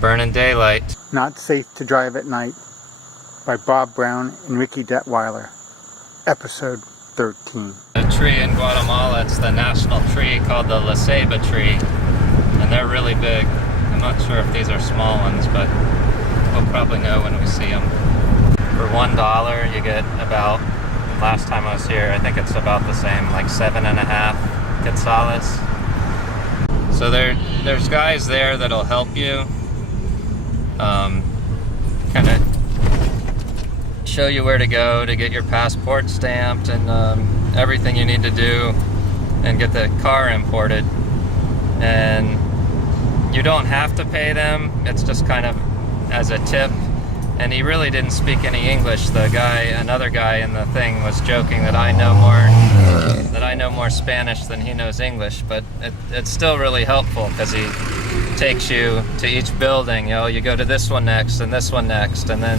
Burning Daylight. Not Safe to Drive at Night by Bob Brown and Ricky Detweiler. Episode 13. A tree in Guatemala, it's the national tree called the La Ceiba tree. And they're really big. I'm not sure if these are small ones, but we'll probably know when we see them. For $1, you get about, last time I was here, I think it's about the same, like 7.5 quetzales. So there's guys there that'll help you. Kind of show you where to go to get your passport stamped and everything you need to do and get the car imported. And you don't have to pay them, it's just kind of as a tip. And he really didn't speak any English. Another guy in the thing was joking that I know more Spanish than he knows English, but it's still really helpful because he takes you to each building. You know, you go to this one next and this one next, and then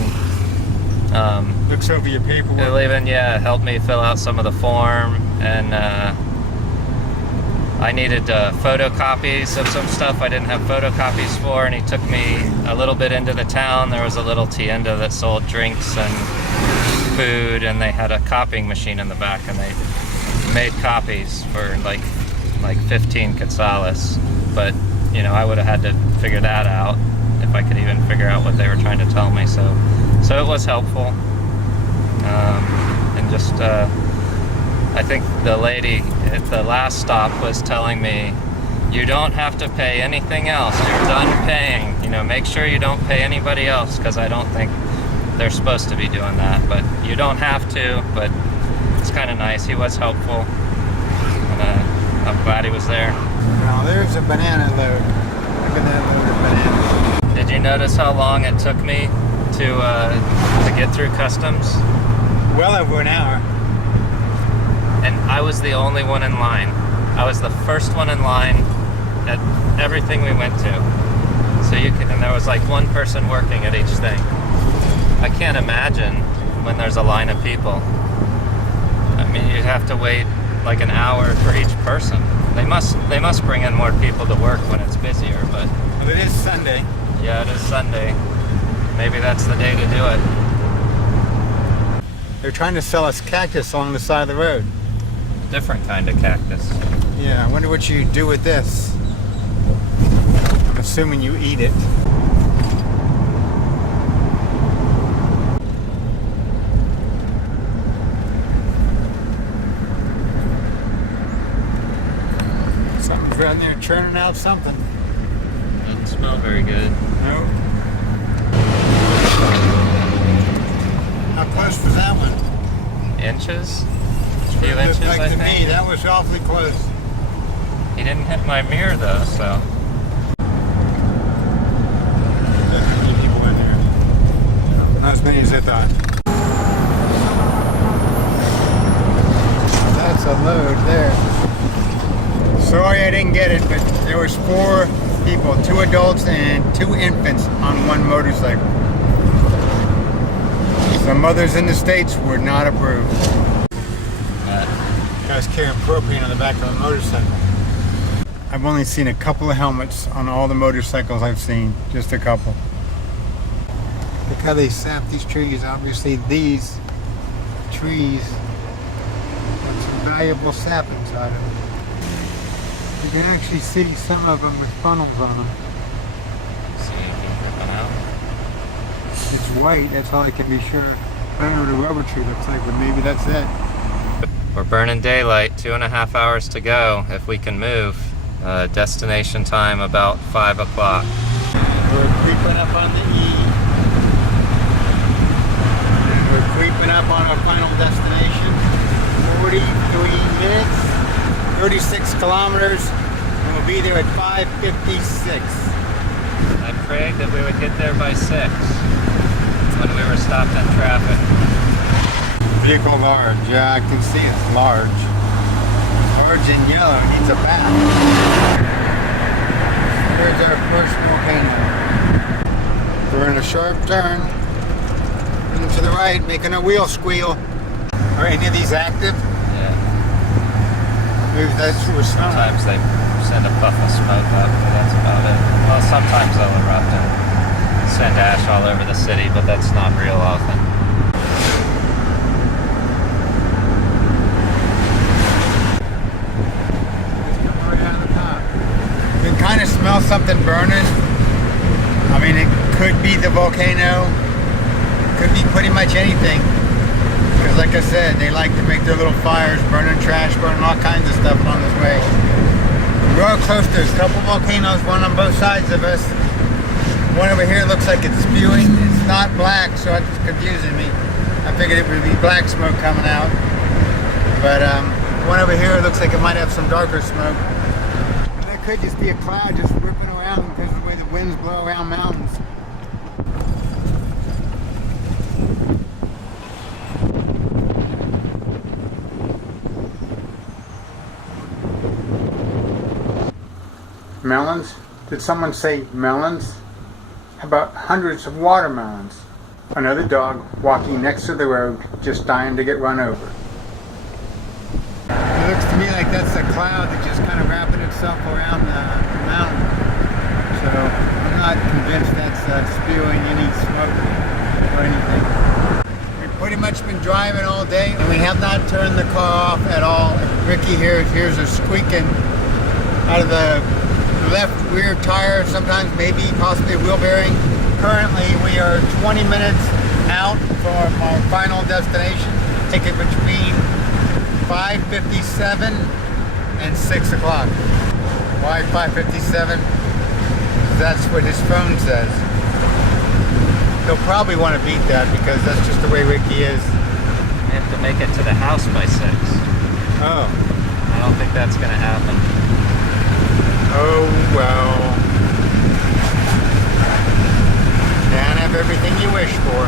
Looks over your paperwork. he'll even help me fill out some of the form. And I needed photocopies of some stuff I didn't have photocopies for, and he took me a little bit into the town. There was a little tienda that sold drinks and food, and they had a copying machine in the back, and they made copies for like 15 quetzales. But you know, I would have had to figure that out if I could even figure out what they were trying to tell me. So it was helpful, and just I think the lady at the last stop was telling me, you don't have to pay anything else. You're done paying. You know, make sure you don't pay anybody else, because I don't think they're supposed to be doing that. But you don't have to, but it's kind of nice. He was helpful, and I'm glad he was there. Now there's a banana load. Look at that load of bananas. Did you notice how long it took me to get through customs? Well over an hour. And I was the only one in line. I was the first one in line at everything we went to. So and there was like one person working at each thing. I can't imagine when there's a line of people. I mean, you'd have to wait like an hour for each person. They must bring in more people to work when it's busier, but... Well, it is Sunday. Yeah, it is Sunday. Maybe that's the day to do it. They're trying to sell us cactus along the side of the road. Different kind of cactus. Yeah, I wonder what you do with this. I'm assuming you eat it. Something's right there churning out something. Doesn't smell very good. No. How close was that one? Inches? A few Looked inches, like I to think. me, that was awfully close. He didn't hit my mirror though, so. There's many people in here. Not as many as I thought. That's a load there. Sorry I didn't get it, but there was 4 people, 2 adults and 2 infants on one motorcycle. The mothers in the States were not approved. Guys carrying propane on the back of a motorcycle. I've only seen a couple of helmets on all the motorcycles I've seen, just a couple. Look how they sap these trees. Obviously these trees have some valuable sap inside of them. You can actually see some of them with funnels on them. See anything dripping out? It's white, that's all I can be sure. I don't know what a rubber tree looks like, but maybe that's it. We're burning daylight, 2.5 hours to go if we can move. Destination time about 5 o'clock. We're creeping up on the E. We're creeping up on our final destination. 43 minutes, 36 kilometers, and we'll be there at 5:56. I prayed that we would get there by 6 when we were stopped in traffic. Vehicle large, yeah, I can see it's large. Large and yellow, needs a back. Here's our first volcano. We're in a sharp turn. And to the right, making a wheel squeal. Are any of these active? Yeah. Maybe that's what we're smelling. Sometimes they send a puff of smoke up, but that's about it. Well, sometimes they'll erupt. all over the city, but that's not real often. You can kind of smell something burning. I mean, it could be the volcano. Could be pretty much anything. Because like I said, they like to make their little fires, burning trash, burning all kinds of stuff along this way. We're close to a couple volcanoes, one on both sides of us. One over here looks like it's spewing. It's not black, so it's confusing me. I figured it would be black smoke coming out. But one over here looks like it might have some darker smoke. And there could just be a cloud just whipping around because of the way the winds blow around mountains. Melons? Did someone say melons? How about hundreds of watermelons? Another dog walking next to the road, just dying to get run over. It looks to me like that's a cloud that's just kind of wrapping itself around the mountain. So I'm not convinced that's spewing any smoke or anything. We've pretty much been driving all day and we have not turned the car off at all. Ricky here hears a squeaking out of the left rear tire, sometimes maybe possibly a wheel bearing. Currently we are 20 minutes out from our final destination. Take it between 5:57 and 6 o'clock. Why 5:57? That's what his phone says. He'll probably want to beat that because that's just the way Ricky is. We have to make it to the house by 6. Oh. I don't think that's going to happen. Oh well. Can't have everything you wish for.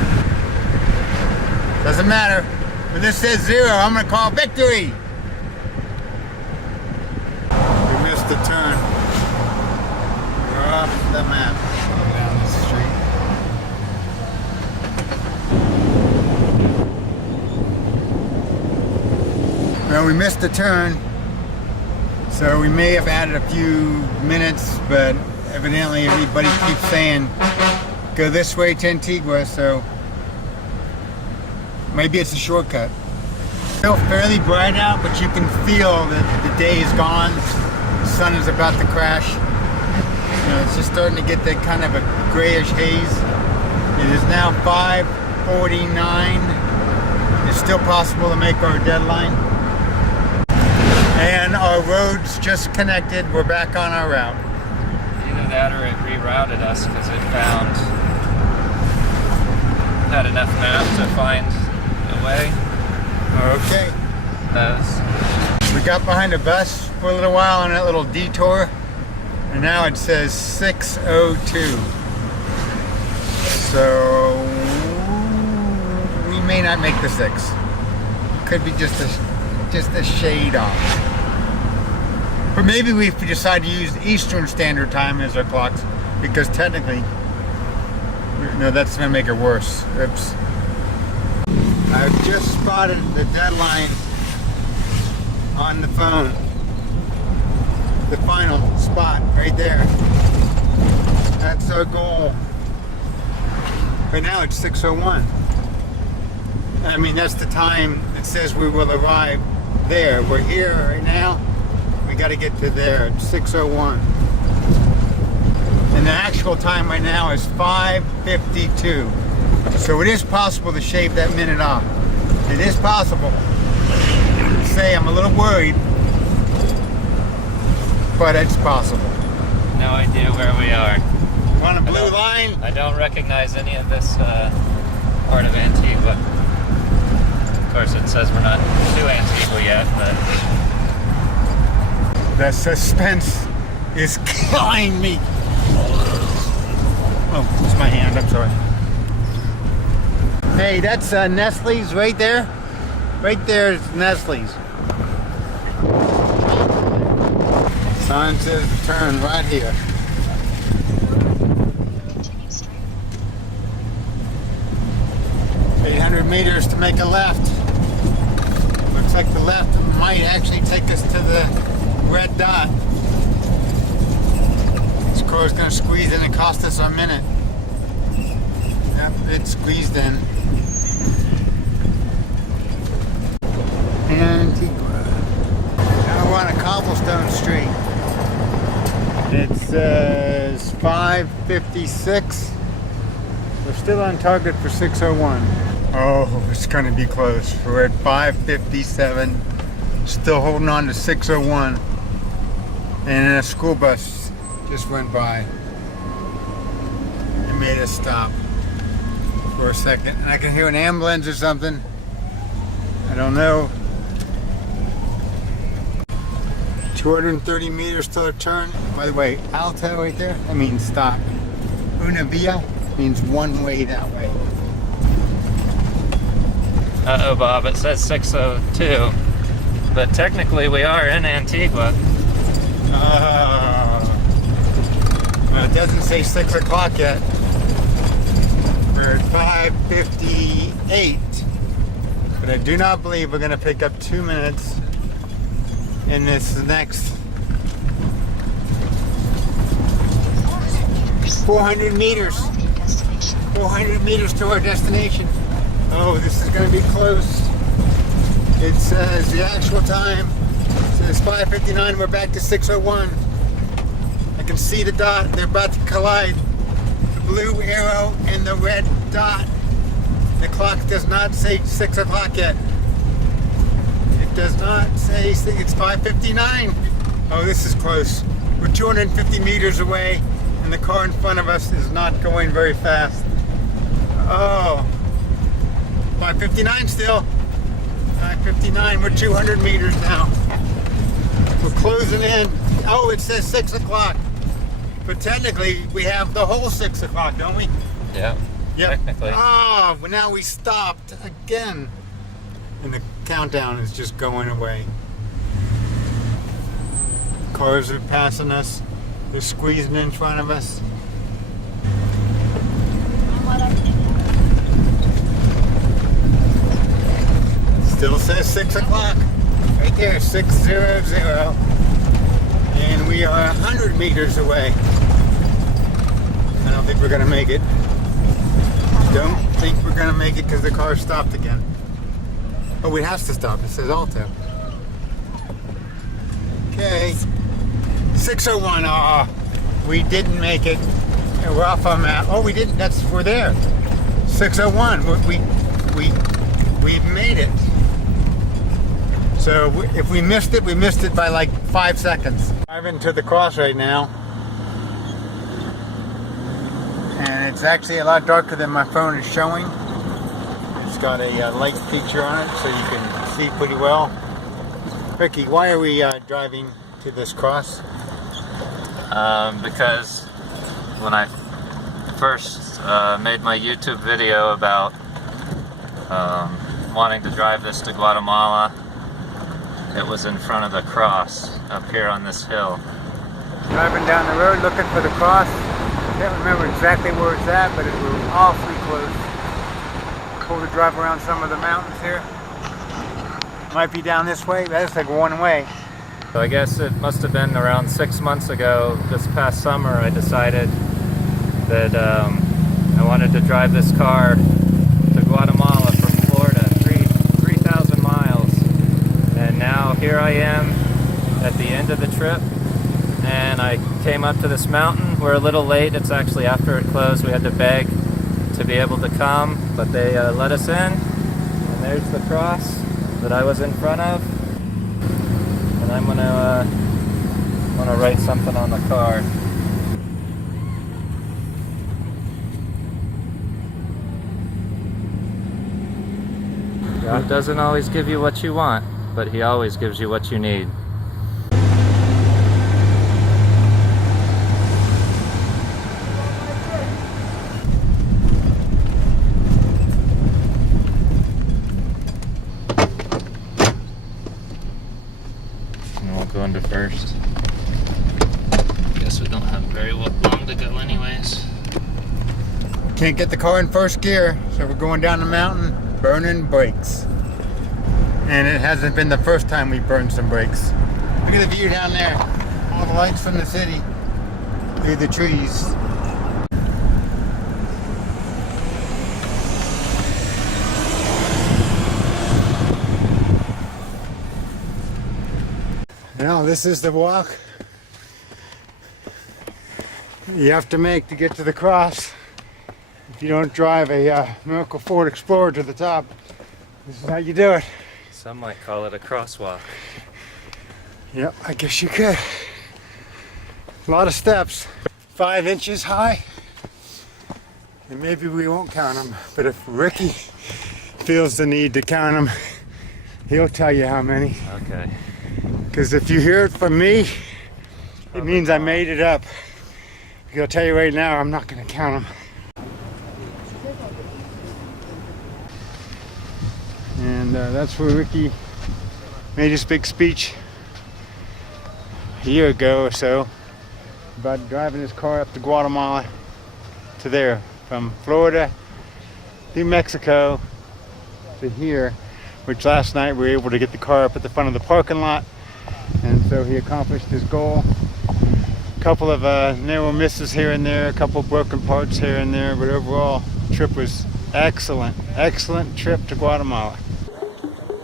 Doesn't matter. When this says 0, I'm gonna call victory. We missed the turn. We're off the map. Down the street. Well, we missed the turn. So we may have added a few minutes, but evidently everybody keeps saying go this way to Antigua, so maybe it's a shortcut. It's still fairly bright out, but you can feel that the day is gone. The sun is about to crash. You know, it's just starting to get that kind of a grayish haze. It is now 5:49. It's still possible to make our deadline. And our roads just connected. We're back on our route. Either that or it rerouted us because it had enough map to find a way. Okay. Those. We got behind a bus for a little while on that little detour. And now it says 6:02. So we may not make the 6. Could be just a shade off. But maybe we decide to use Eastern Standard Time as our clocks, because technically, no, that's going to make it worse. Oops. I've just spotted the deadline on the phone. The final spot right there. That's our goal. Right now it's 6:01. I mean, that's the time it says we will arrive there. We're here right now. We got to get to there at 6:01. And the actual time right now is 5:52. So it is possible to shave that minute off. It is possible. Say I'm a little worried, but it's possible. No idea where we are. On a blue line. I don't recognize any of this part of Antigua. Of course, it says we're not to Antigua yet, but the suspense is killing me. Oh, it's my hand, I'm sorry. Hey, that's Nestle's right there. Right there is Nestle's. Sign says to turn right here. Meters to make a left. Looks like the left might actually take us to the red dot. This car is going to squeeze in and cost us a minute. Yep, it's squeezed in. Antigua. Now we're on a cobblestone street. It says 5:56. We're still on target for 6:01. Oh, it's going to be close. We're at 5:57. Still holding on to 6:01. And a school bus just went by. It made us stop for a second. And I can hear an ambulance or something. I don't know. 230 meters till a turn. By the way, alto right there, that means stop. Una via means one way that way. Uh-oh, Bob, it says 6:02. But technically we are in Antigua. Well, it doesn't say 6 o'clock yet. We're at 5:58. But I do not believe we're going to pick up 2 minutes in this next 400 meters. 400 meters to our destination. Oh, this is going to be close. It says the actual time. It says 5:59. We're back to 6:01. I can see the dot. They're about to collide. The blue arrow and the red dot. The clock does not say 6 o'clock yet. It does not say it's 5:59. Oh, this is close. We're 250 meters away, and the car in front of us is not going very fast. Oh, 5:59 still. 5:59. We're 200 meters now. We're closing in. Oh, it says 6 o'clock. But technically, we have the whole 6 o'clock, don't we? Yeah. Yep. Technically. Ah, well, now we stopped again. And the countdown is just going away. Cars are passing us. They're squeezing in front of us. Still says 6 o'clock. Right there, 6:00. And we are 100 meters away. I don't think we're going to make it. Don't think we're going to make it because the car stopped again. Oh, it has to stop. It says Alto. Okay. 6:01. Ah, we didn't make it. We're off on map. Oh, we didn't. We're there. 6:01. We made it. So if we missed it by like 5 seconds. Driving to the cross right now. And it's actually a lot darker than my phone is showing. It's got a light feature on it so you can see pretty well. Ricky, why are we driving to this cross? Because when I first made my YouTube video about wanting to drive this to Guatemala, it was in front of the cross up here on this hill. Driving down the road looking for the cross. Can't remember exactly where it's at, but it was awfully close. Cool to drive around some of the mountains here. Might be down this way. That's like one way. So I guess it must have been around 6 months ago, this past summer, I decided that I wanted to drive this car to Guatemala from Florida, 3,000 miles. And now here I am at the end of the trip, and I came up to this mountain. We're a little late. It's actually after it closed. We had to beg to be able to come, but they let us in. And there's the cross that I was in front of. And I'm gonna write something on the car. God doesn't always give you what you want, but He always gives you what you need. And we'll go into first. Guess we don't have very long to go anyways. Can't get the car in first gear, so we're going down the mountain, burning brakes. And it hasn't been the first time we burned some brakes. Look at the view down there. All the lights from the city through the trees. Now this is the walk you have to make to get to the cross. If you don't drive a Miracle Ford Explorer to the top, this is how you do it. Some might call it a crosswalk. Yep, I guess you could. A lot of steps. 5 inches high. And maybe we won't count them, but if Ricky feels the need to count them, he'll tell you how many. Okay. Because if you hear it from me, it means I made it up. I'll tell you right now, I'm not going to count them. And that's where Ricky made his big speech a year ago or so about driving his car up to Guatemala to there, from Florida through Mexico to here, which last night we were able to get the car up at the front of the parking lot, and so he accomplished his goal. A couple of narrow misses here and there, a couple broken parts here and there, but overall the trip was excellent. Excellent trip to Guatemala.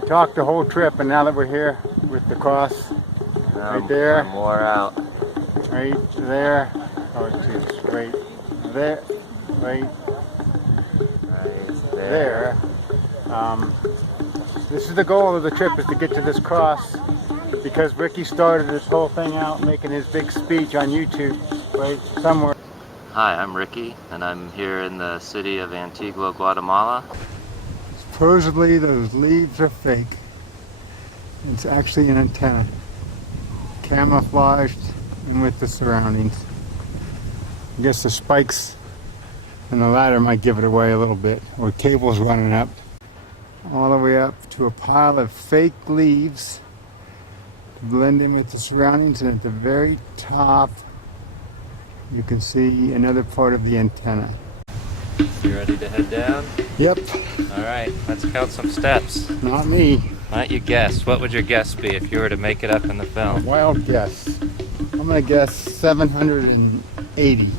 We talked the whole trip, and now that we're here with the cross, right there, I'm wore out. right there, oh geez, right there, right there. This is the goal of the trip, is to get to this cross, because Ricky started this whole thing out making his big speech on YouTube, right somewhere. Hi, I'm Ricky, and I'm here in the city of Antigua, Guatemala. Supposedly those leaves are fake. It's actually an antenna, camouflaged and with the surroundings. I guess the spikes and the ladder might give it away a little bit, or cables running up all the way up to a pile of fake leaves to blend in with the surroundings, and at the very top you can see another part of the antenna. You ready to head down? Yep. Alright, let's count some steps. Not me. Why don't you guess? What would your guess be if you were to make it up in the film? Wild guess. I'm gonna guess 780.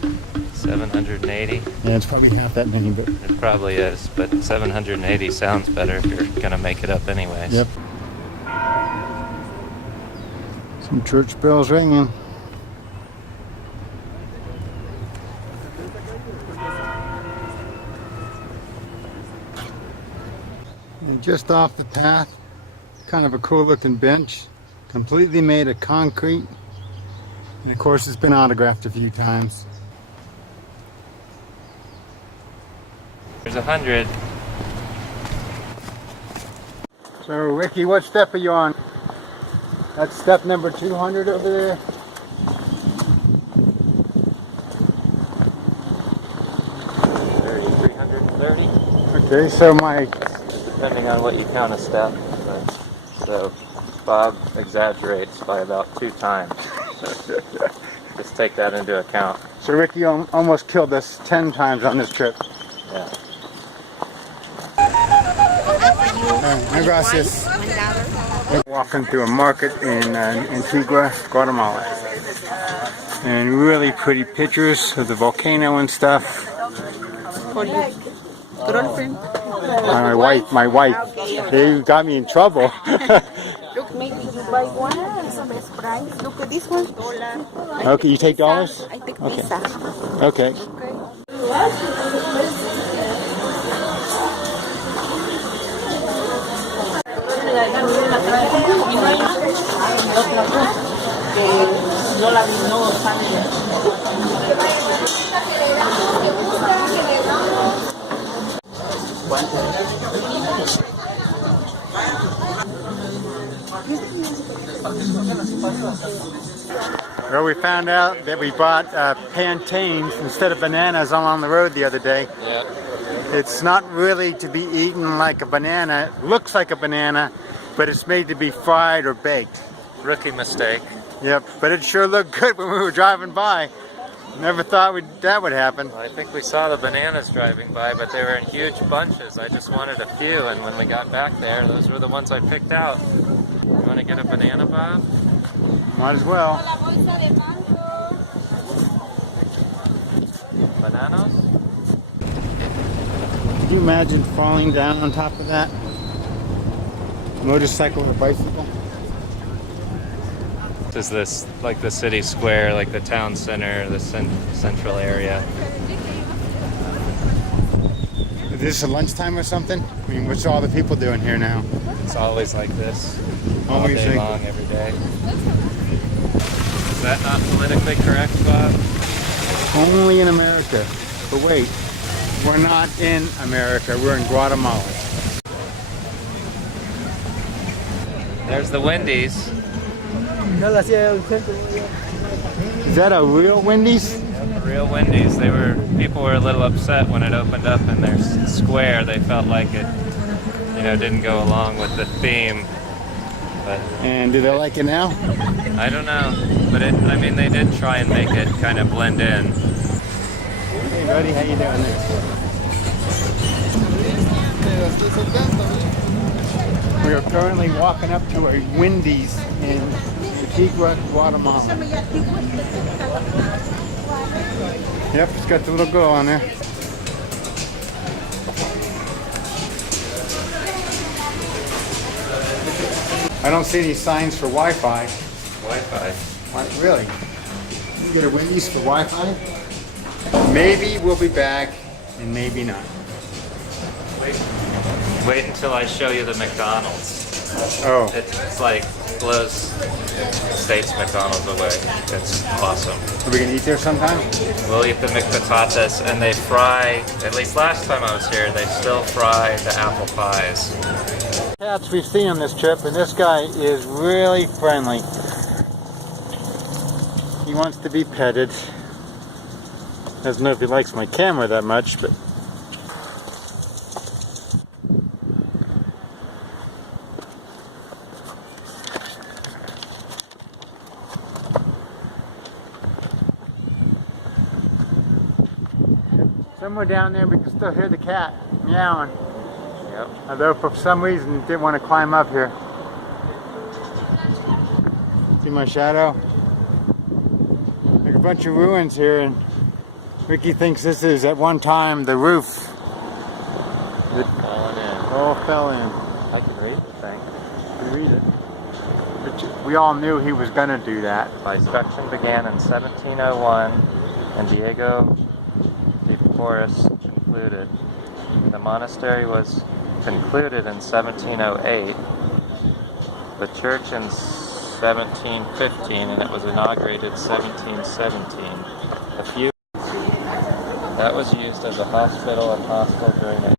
780? Yeah, it's probably half that many, but It probably is, but 780 sounds better if you're gonna make it up anyways. yep. Some church bells ringing. And just off the path, kind of a cool looking bench, completely made of concrete. And of course it's been autographed a few times. There's 100. So Ricky, what step are you on? That's step number 200 over there. Thirty, 330? Okay, so my Depending on what you count a step. So Bob exaggerates by about 2 times. So just take that into account. So Ricky almost killed us 10 times on this trip. Yeah. Gracias. We're walking through a market in Antigua, Guatemala. And really pretty pictures of the volcano and stuff. For your girlfriend? My wife. They got me in trouble. Look, maybe you buy one, it's the best price. Look at this one. $1. Okay, you take dollars? I take Okay. Visa. Okay. Well, we found out that we bought plantains instead of bananas along the road the other day. Yeah. It's not really to be eaten like a banana. It looks like a banana, but it's made to be fried or baked. Rookie mistake. Yep, but it sure looked good when we were driving by. Never thought that would happen. Well, I think we saw the bananas driving by, but they were in huge bunches. I just wanted a few, and when we got back there, those were the ones I picked out. You want to get a banana, Bob? Might as well. Bananas? Can you imagine falling down on top of that? Motorcycle or bicycle? Is this like the city square, like the town center, the central area? Is this a lunchtime or something? I mean, what's all the people doing here now? It's always like this, all Always day like- long, every day. Is that not politically correct, Bob? Only in America. But wait, we're not in America. We're in Guatemala. There's the Wendy's. Is that a real Wendy's? The real Wendy's. People were a little upset when it opened up in their square. They felt like it, didn't go along with the theme. But And do they like it now? I don't know. But they did try and make it kind of blend in. Hey buddy, how you doing there? We are currently walking up to a Wendy's in Antigua, Guatemala. Yep, it's got the little girl on there. I don't see any signs for Wi-Fi. Wi-Fi. Really? You get a Wendy's for Wi-Fi? Maybe we'll be back, and maybe not. Wait until I show you the McDonald's. Oh, It's like blows States McDonald's away. It's awesome. are we gonna eat there sometime? We'll eat the McPatatas, and they fry, at least last time I was here, they still fry the apple pies. Cats we've seen on this trip, and this guy is really friendly. He wants to be petted. Doesn't know if he likes my camera that much, but somewhere down there we can still hear the cat meowing. Yep. Although for some reason it didn't want to climb up here. See my shadow? There's a bunch of ruins here, and Ricky thinks this is at one time the roof. Falling in. All fell in. I can read the thing. You read it. But we all knew he was going to do that. Construction began in 1701, and Diego de Forest concluded. The monastery was concluded in 1708, the church in 1715, and it was inaugurated 1717. That was used as a hospital and hostel during the